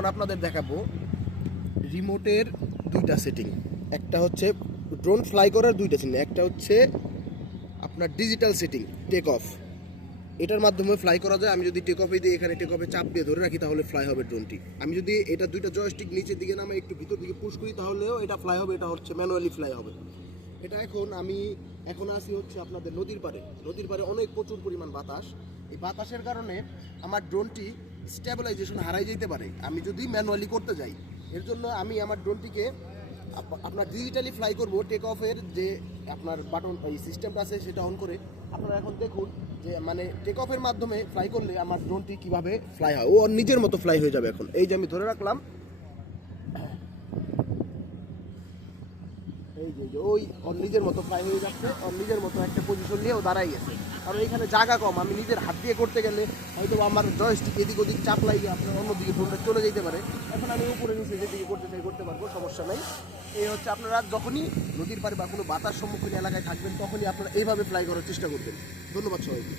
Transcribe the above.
এখন আপনাদের দেখাবো রিমোটের দুইটা সেটিং। একটা হচ্ছে ড্রোন ফ্লাই করার দুইটা সেটিং, একটা হচ্ছে আপনার ডিজিটাল সেটিং টেক অফ, এটার মাধ্যমে ফ্লাই করা যায়। আমি যদি টেক অফে দিই, এখানে টেক অফে চাপ দিয়ে ধরে রাখি তাহলে ফ্লাই হবে ড্রোনটি। আমি যদি এটা দুইটা জয়স্টিক নিচের দিকে নামে একটু ভিতর দিকে পুশ করি তাহলেও এটা ফ্লাই হবে, এটা হচ্ছে ম্যানুয়ালি ফ্লাই হবে। এটা এখন আসি হচ্ছে আপনাদের নদীর পাড়ে অনেক প্রচুর পরিমাণ বাতাস। এই বাতাসের কারণে আমার ড্রোনটি স্টেবিলাইজেশন হারাই যেতে পারে আমি যদি ম্যানুয়ালি করতে যাই। এর জন্য আমি আমার ড্রোনটিকে আপনার ডিজিটালি ফ্লাই করব। টেক অফের যে আপনার বাটন এই সিস্টেমটা আছে সেটা অন করে আপনারা এখন দেখুন যে মানে টেক অফের মাধ্যমে ফ্লাই করলে আমার ড্রোনটি কীভাবে ফ্লাই হয়, ও নিজের মতো ফ্লাই হয়ে যাবে। এখন এই যে আমি ধরে রাখলাম, এই যে ওই ওর নিজের মতো ফ্লাই হয়ে যাচ্ছে, ওর নিজের মতো একটা পজিশন নিয়েও দাঁড়াই গেছে। কারণ এখানে জায়গা কম, আমি নিজের হাত দিয়ে করতে গেলে হয়তো আমার জয়স্টিক এদিক ওদিক চাপ লাগিয়ে আপনার অন্যদিকে ড্রোনটা চলে যেতে পারে। এখন আমি উপরে নিচে যেদিকে করতে চাই করতে পারবো, সমস্যা নাই। এই হচ্ছে আপনারা যখনই নদীর পাড়ে বা কোনো বাতাস সম্মুখীন এলাকায় থাকবেন তখনই আপনারা এইভাবে ফ্লাই করার চেষ্টা করবেন। ধন্যবাদ সবাইকে।